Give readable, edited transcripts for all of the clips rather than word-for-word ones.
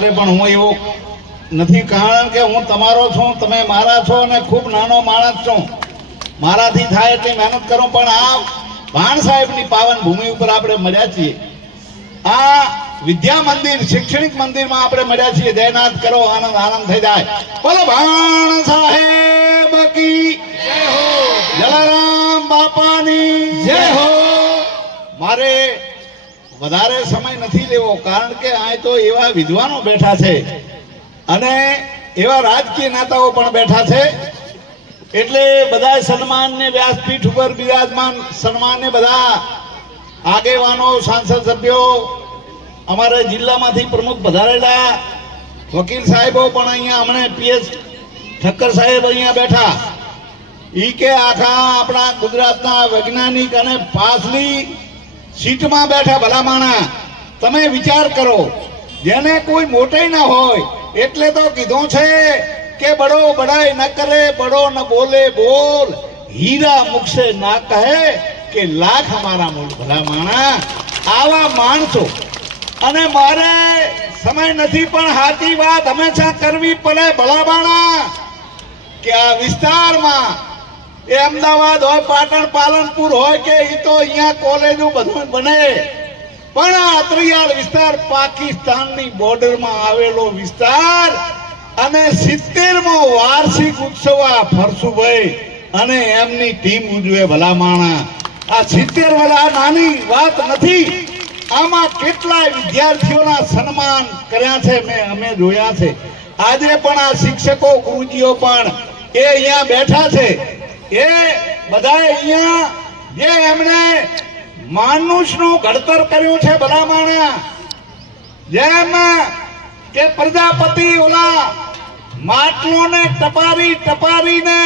કરે પણ હું એવો નથી, કારણ કે હું તમારો છું, તમે મારા છો અને ખૂબ નાનો માણસ છું, મારાથી થાય એટલી મહેનત કરું, પણ આ ભાણ સાહેબની પાવન ભૂમિ ઉપર આપણે મળ્યા છીએ, આ વિદ્યા મંદિર શૈક્ષણિક મંદિરમાં આપણે મળ્યા છીએ। જયનાથ કરો, આનંદ આનંદ થઈ જાય। બોલો ભાણ સાહેબ કી જય હો, જલારામ બાપાની જય હો। મારે વધારે સમય નથી લેવો, કારણ કે આ તો એવા વિદ્વાનો બેઠા છે અને એવા રાજકીય નેતાઓ પણ બેઠા છે, એટલે બધા સન્માન ને વ્યાસપીઠ ઉપર બિરાજમાન સન્માન ને બધા આગેવાનો, સાંસદ સભ્યો, અમારા જિલ્લામાંથી પ્રમુખ પધારેલા વકીલ સાહેબો પણ અહીંયા હમણે પીએસ ઠક્કર સાહેબ અહીંયા બેઠા, ઈ કે આખા આપણા ગુજરાતના વૈજ્ઞાનિક અને પાછલી સીટમાં બેઠા ભલામાણા। તમે વિચાર કરો, જેને કોઈ મોટે ના હોય એટલે તો કીધું છે કે બડો બડાઈ ન કરે, બડો ન બોલે બોલ, હીરા મુખ સે ના કહે કે લાખ હમારા મૂળ। ભલામાણા આવા માણસો, અને મારે સમય નથી પણ સાચી વાત હંમેશા કરવી પડે ભલામાણા, કે આ વિસ્તારમાં એ અમદાવાદ હોય, પાટણ, પાલનપુર હોય કે એ તો અહીંયા કોલેજો બધું બને, પણ આ અત્રિયાળ વિસ્તાર પાકિસ્તાનની બોર્ડરમાં આવેલો વિસ્તાર, અને 70મો વાર્ષિક ઉત્સવ આ ફરસુભાઈ અને એમની ટીમ ઉજવે ભલામાણા। આ 70 વર્ષ નાની વાત નથી, આમાં કેટલાય વિદ્યાર્થીઓના સન્માન કર્યા છે, અમે જોયા છે। આજે પણ આ શિક્ષકો ગુરુજીઓ પણ એ અહીંયા બેઠા છે, એ બધા અહીંયા જે એમણે માનુષનું ઘડતર કર્યું છે ભલામાણા, જેમ કે પ્રજાપતિ ઓલા માટલોને ટપારી ટપારીને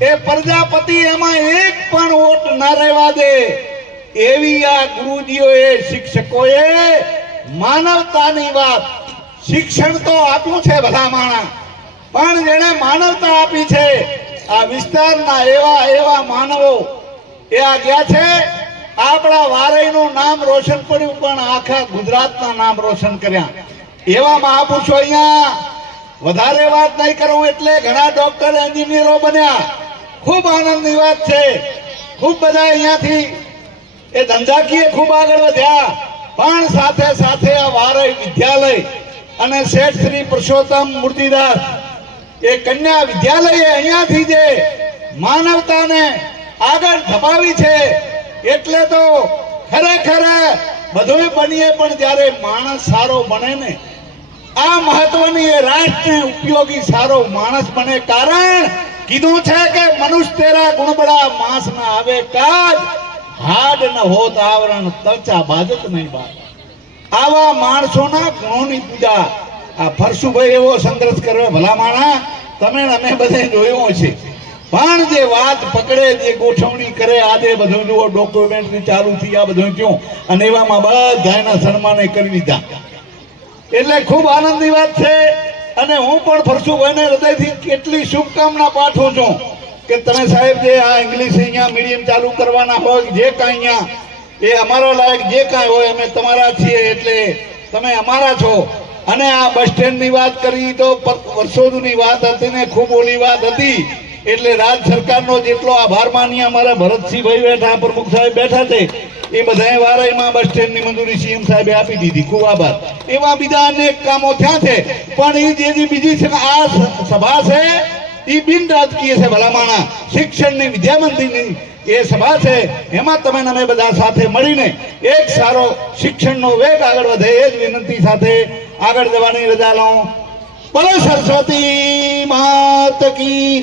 એ પ્રજાપતિ એમાં એક પણ ઓટ ના રહેવા દે, એવી આ ગુરુજીઓએ શિક્ષકોએ માનવતાની વાત, શિક્ષણ તો આપ્યું છે ભલામાણા, પણ જેણે માનવતા આપી છે આ વિસ્તારના એવા એવા માનવો એ આ ગયા છે। આપણા વારઈનું નામ રોશન કર્યું, પણ આખા ગુજરાતના નામ રોશન કર્યા। એવા મહાપુરુષો અહીંયા વધારે વાત નહીં કરું, એટલે ઘણા ડોક્ટર, એન્જિનિયરો બન્યા, ખૂબ આનંદની વાત છે। ખૂબ બધા અહીંયાથી એ ધંધાકીય ખૂબ આગળ વધ્યા, પણ સાથે સાથે આ વારઈ વિદ્યાલય અને શેઠ શ્રી પુરુષોત્તમ મૂર્તિદાસ એ કન્યા વિદ્યાલય અહીંયાથી જે માનવતાને આગળ ધપાવી છે, એટલે તો ખરેખર બધું બનીએ, પણ જ્યારે માણસ સારો બને ને, આ મહત્વની એ રાષ્ટ્રને ઉપયોગી સારો માણસ બને। કારણ કીધું છે કે મનુષ્ય તેરા ગુણ બડા, માંસ ના આવે કાજ, હાડ ન હોત આવરણ, તલચા બાજત નહીં બાત। આવા માણસોના ગુણોની પૂજા આ ફરસુભાઈ એવો સંઘર્ષ કરે ભલામાણા, તમે અમે બધે જોયું છે, પણ જે વાત પકડે, જે ગોઠવણી કરે, આજે બધું જુઓ ડોક્યુમેન્ટરી ચાલુ થઈ, આ બધું થયું, અને એવામાં બધાના સન્માને કરી દીધા, એટલે ખૂબ આનંદની વાત છે। અને હું પણ ફરસુભાઈને હૃદયથી કેટલી શુભકામના પાઠવું છું કે તમે સાહેબ જે આ ઇંગ્લિશ અહીંયા મીડિયમ ચાલુ કરવાના હોય, જે કાંઈ અહીંયા એ અમારા લાયક જે કાંઈ હોય, અમે તમારા છીએ, એટલે તમે અમારા છો। અને આ બસ સ્ટેન્ડની વાત કરી તો વર્ષો જૂની વાત હતી ને, ખૂબ ઓલી વાત હતી, એટલે રાજ સરકારનો જેટલો આભાર માનીએ, અમારા ભરતસિંહભાઈ બેઠા, પ્રમુખ સાહેબ બેઠા છે, એ બધાએ વારાઈમાં બસ સ્ટેન્ડની મંજૂરી સીએમ સાહેબે આપી દીધી, ખૂબ આભાર। એવા બીજા અનેક કામો થયા છે, પણ એ જે બીજી છે આ સભા છે એ બિન રાજકીય છે ભલામાણા, શિક્ષણની વિદ્યા મંદિરની એ સભા છે, એમાં તમે અમે બધા સાથે મળીને એક સારો શિક્ષણનો વેગ આગળ વધે એ જ વિનંતી સાથે આગળ જવાની રજા લઉં। બોલો સરસ્વતી માત કી જય।